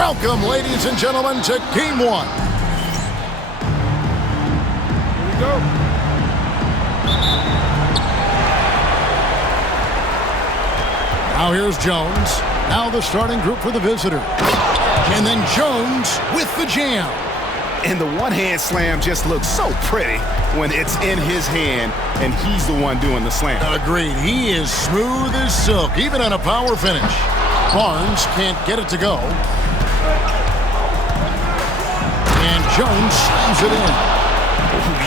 Welcome, ladies and gentlemen, to Game 1. Here we go. Now here's Jones. Now the starting group for the visitor. And then Jones with the jam. And the one-hand slam just looks so pretty when it's in his hand and he's the one doing the slam. Agreed. He is smooth as silk, even on a power finish. Barnes can't get it to go. And Jones slams it in.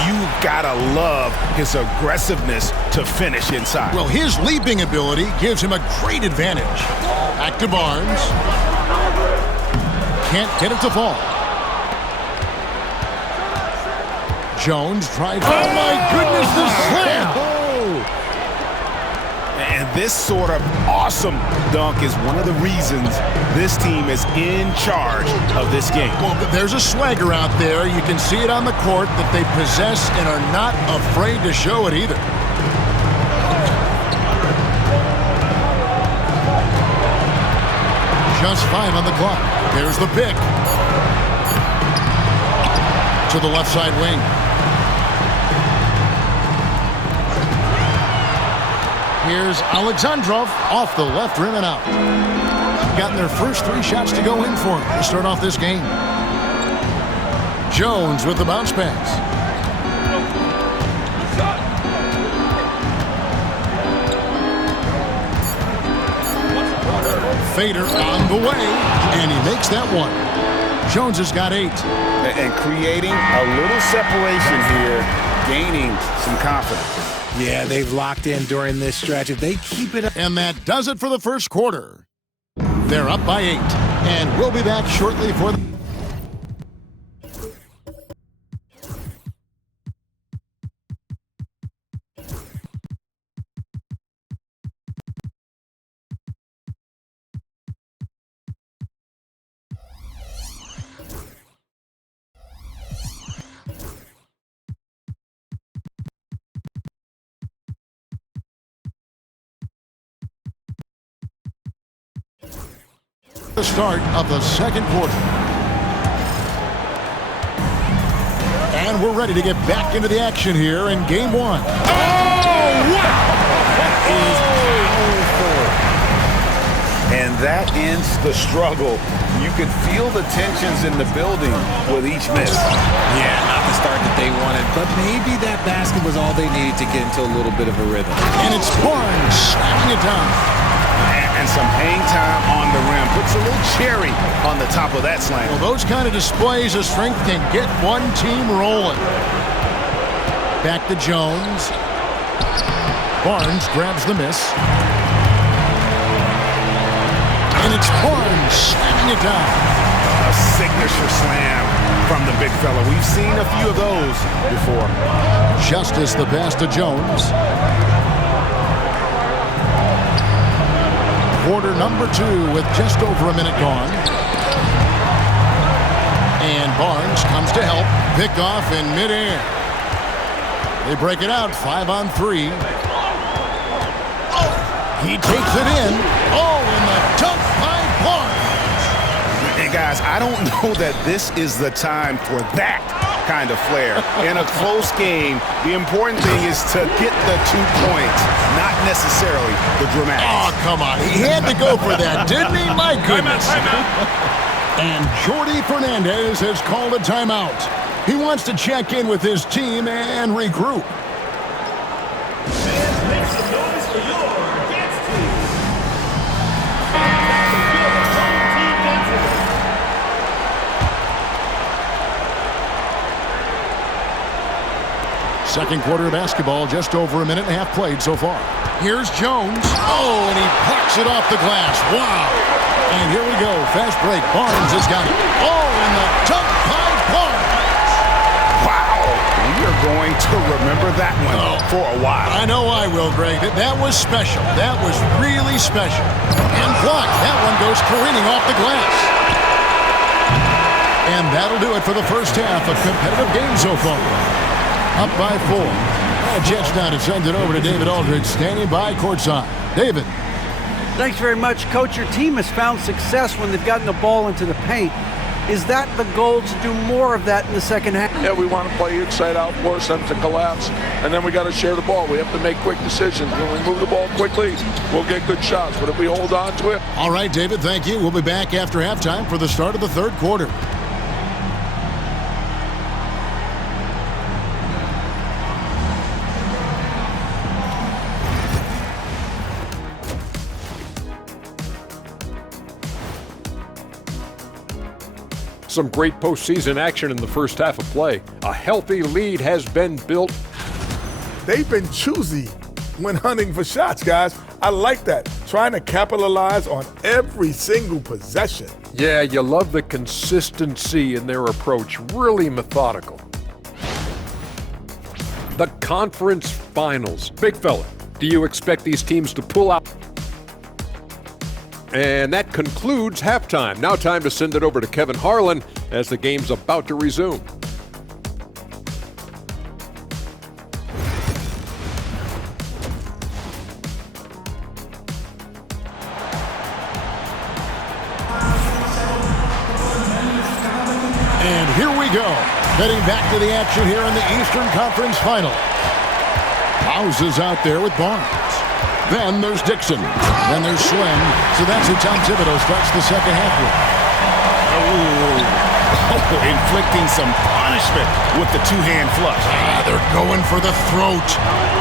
You've got to love his aggressiveness to finish inside. Well, his leaping ability gives him a great advantage. Back to Barnes. Can't get it to fall. Jones tries. Oh, my goodness, the slam! And this sort of awesome dunk is one of the reasons this team is in charge of this game. Well, there's a swagger out there. You can see it on the court that they possess and are not afraid to show it either. Just 5 on the clock. There's the pick. To the left side wing. Here's Alexandrov off the left rim and out. Gotten their first 3 shots to go in for him to start off this game. Jones with the bounce pass. Fader on the way, and he makes that one. Jones has got 8. And creating a little separation here, gaining some confidence. Yeah, they've locked in during this stretch. If they keep it up. And that does it for the first quarter. They're up by 8, and we'll be back shortly for the... The start of the second quarter. And we're ready to get back into the action here in Game 1. Oh, wow! That is powerful. And that ends the struggle. You could feel the tensions in the building with each miss. Yeah, not the start that they wanted, but maybe that basket was all they needed to get into a little bit of a rhythm. And it's Barnes slamming it down. And some hang time on the rim. Puts a little cherry on the top of that slam. Well, those kind of displays of strength can get one team rolling. Back to Jones. Barnes grabs the miss. And it's Barnes slamming it down. A signature slam from the big fella. We've seen a few of those before. Justice the pass to Jones. Quarter number 2 with just over a minute gone. And Barnes comes to help. Picked off in midair. They break it out 5 on 3. He takes it in. Oh, and the dunk by Barnes. Hey, guys, I don't know that this is the time for that kind of flair. In a close game, the important thing is to get the 2 points, not necessarily the dramatics. Oh, come on. He had to go for that, didn't he? My goodness. And Jordi Fernandez has called a timeout. He wants to check in with his team and regroup. Make some noise for your dance team. Second quarter of basketball, just over a minute and a half played so far. Here's Jones. Oh, and he plucks it off the glass. Wow. And here we go. Fast break. Barnes has got it. Oh, and the dunk by Barnes. Wow. We are going to remember that one for a while. I know I will, Greg. That was special. That was really special. And blocked. That one goes careening off the glass. And that'll do it for the first half. A competitive game so far. Up by 4. Jets now to send it over to David Aldridge, standing by courtside. David. Thanks very much, Coach. Your team has found success when they've gotten the ball into the paint. Is that the goal, to do more of that in the second half? Yeah, we want to play inside out, force them to collapse, and then we got to share the ball. We have to make quick decisions. When we move the ball quickly, we'll get good shots. But if we hold on to it... All right, David, thank you. We'll be back after halftime for the start of the third quarter. Some great postseason action in the first half of play. A healthy lead has been built. They've been choosy when hunting for shots, guys. I like that. Trying to capitalize on every single possession. Yeah, you love the consistency in their approach. Really methodical. The conference finals. Big fella, do you expect these teams to pull out? And that concludes halftime. Now time to send it over to Kevin Harlan as the game's about to resume. And here we go. Heading back to the action here in the Eastern Conference Final. Howes is out there with Barnes. Then there's Dixon. Then there's Slim. So that's who Tom Thibodeau starts the second half with. Inflicting some punishment with the two-hand flush. They're going for the throat.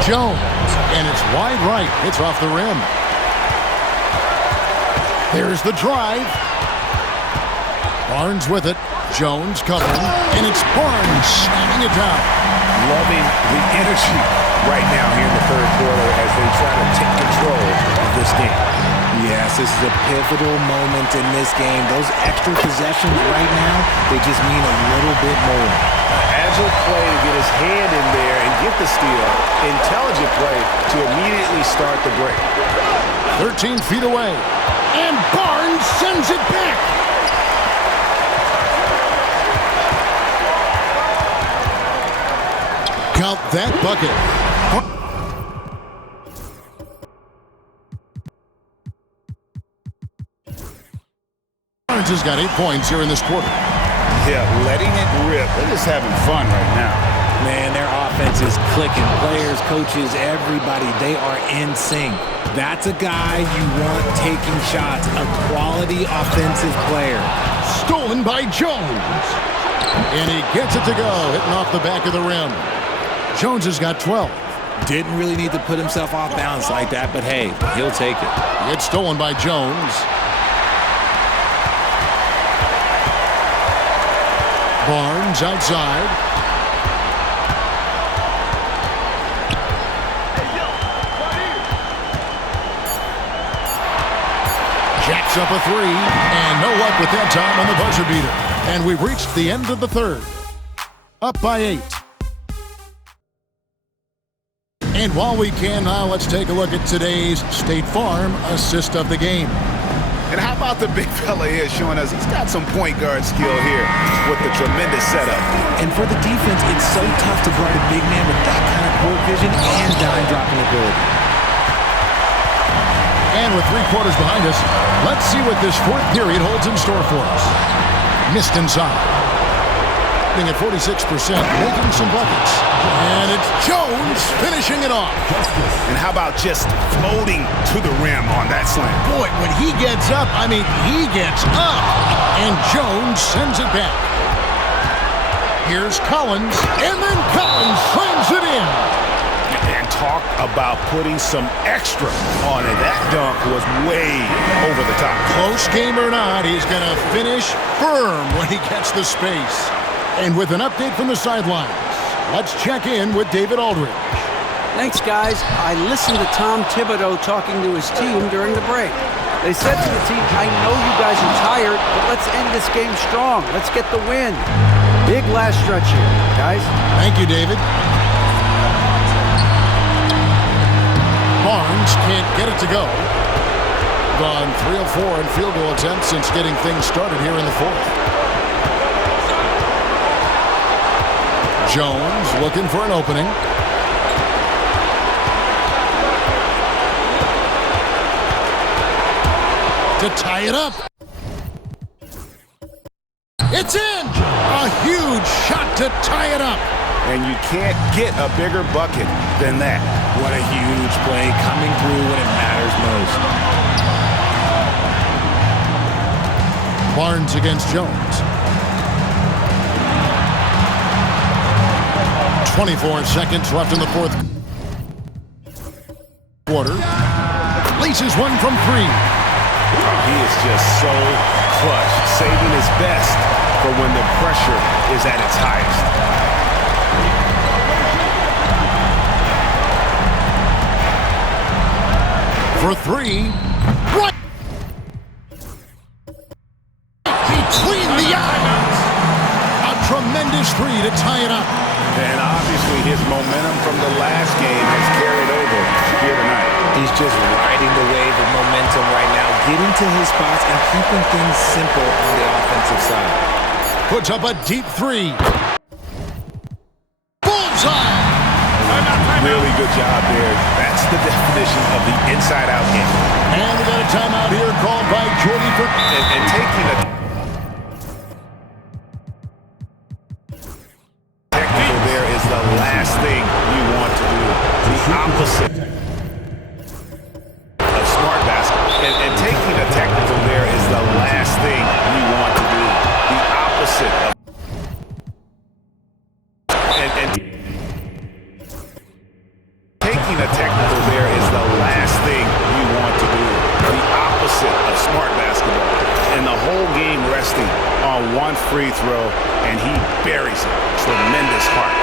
Jones. And it's wide right. It's off the rim. There's the drive. Barnes with it. Jones covering. And it's Barnes slamming it down. Loving the energy right now here in the third quarter as they try to take control of this game. Yes, this is a pivotal moment in this game. Those extra possessions right now, they just mean a little bit more. Agile play to get his hand in there and get the steal. Intelligent play to immediately start the break. 13 feet away. And Barnes sends it back. Count that bucket. Barnes has got 8 points here in this quarter. Yeah, letting it rip. They're just having fun right now. Man, their offense is clicking. Players, coaches, everybody, they are in sync. That's a guy you want taking shots, a quality offensive player. Stolen by Jones. And he gets it to go, hitting off the back of the rim. Jones has got 12. Didn't really need to put himself off balance like that, but hey, he'll take it. It's stolen by Jones. Barnes outside. Jacks up a three, and no luck with that time on the buzzer beater. And we've reached the end of the third. Up by 8. And while we can now, let's take a look at today's State Farm assist of the game. And how about the big fella here showing us he's got some point guard skill here with the tremendous setup. And for the defense, it's so tough to guard a big man with that kind of court vision and dime dropping ability. And with 3 quarters behind us, let's see what this fourth period holds in store for us. Missed inside. At 46%, making some buckets. And it's Jones finishing it off. And how about just floating to the rim on that slam? Boy, when he gets up, I mean, he gets up. And Jones sends it back. Here's Collins, and then Collins slams it in. And talk about putting some extra on it. That dunk was way over the top. Close game or not, he's going to finish firm when he gets the space. And with an update from the sidelines, let's check in with David Aldridge. Thanks, guys. I listened to Tom Thibodeau talking to his team during the break. They said to the team, I know you guys are tired, but let's end this game strong. Let's get the win. Big last stretch here, guys. Thank you, David. Barnes can't get it to go. Gone 3 of 4 in field goal attempts since getting things started here in the fourth. Jones looking for an opening. to tie it up. It's in! A huge shot to tie it up. And you can't get a bigger bucket than that. What a huge play coming through when it matters most. Barnes against Jones. 24 seconds left in the fourth quarter. Laces one from three. He is just so clutch, saving his best for when the pressure is at its highest. For three. Right between the eyes. A tremendous three to tie it up. And obviously his momentum from the last game has carried over here tonight. He's just riding the wave of momentum right now, getting to his spots and keeping things simple on the offensive side. Puts up a deep three. Bullseye! Really good job there. That's the definition of the inside-out game. And we got a timeout here called by Jordy for... And taking a... technical there is the last thing you want to do. The opposite of smart basketball. And taking a technical there is the last thing you want to do. The opposite of... taking a technical there is the last thing you want to do. The opposite of smart basketball. And the whole game resting on one free throw, and he buries it. Tremendous heart.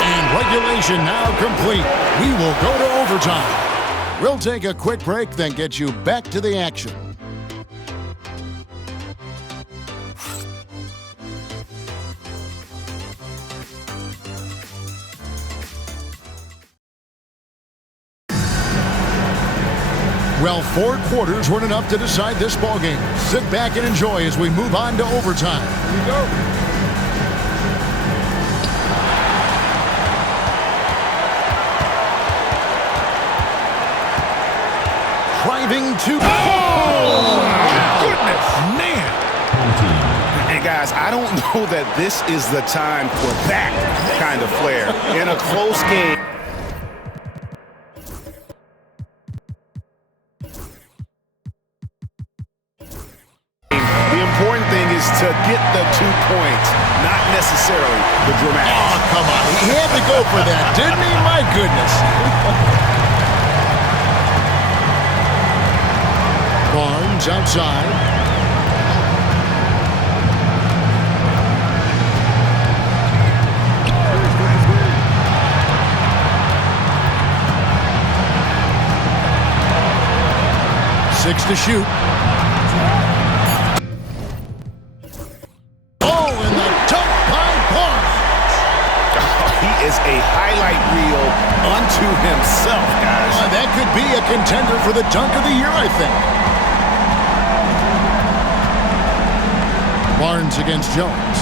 And regulation now complete. We will go to overtime. We'll take a quick break, then get you back to the action. Well, 4 quarters weren't enough to decide this ballgame. Sit back and enjoy as we move on to overtime. Here we go. Driving to... Oh! Goodness! Man! And guys, I don't know that this is the time for that kind of flair. In a close game... to get the 2 points, not necessarily the dramatic. Oh, come on. He had to go for that, didn't he? My goodness. Barnes outside. Six to shoot. Is a highlight reel unto himself, guys. That could be a contender for the dunk of the year, I think. Barnes against Jones.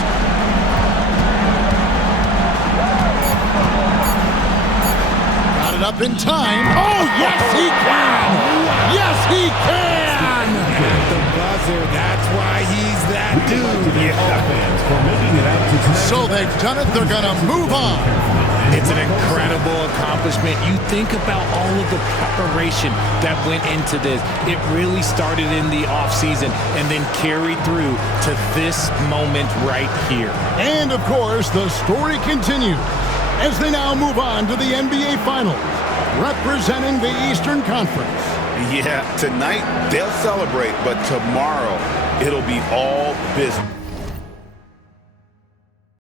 Got it up in time. Oh, yes, he can! Yes, he can! At the buzzer, that's why he's that dude. So they've done it, they're gonna move on. It's an incredible accomplishment. You think about all of the preparation that went into this. It really started in the offseason and then carried through to this moment right here. And of course, the story continues as they now move on to the NBA Finals, representing the Eastern Conference. Yeah, tonight they'll celebrate, but tomorrow it'll be all business.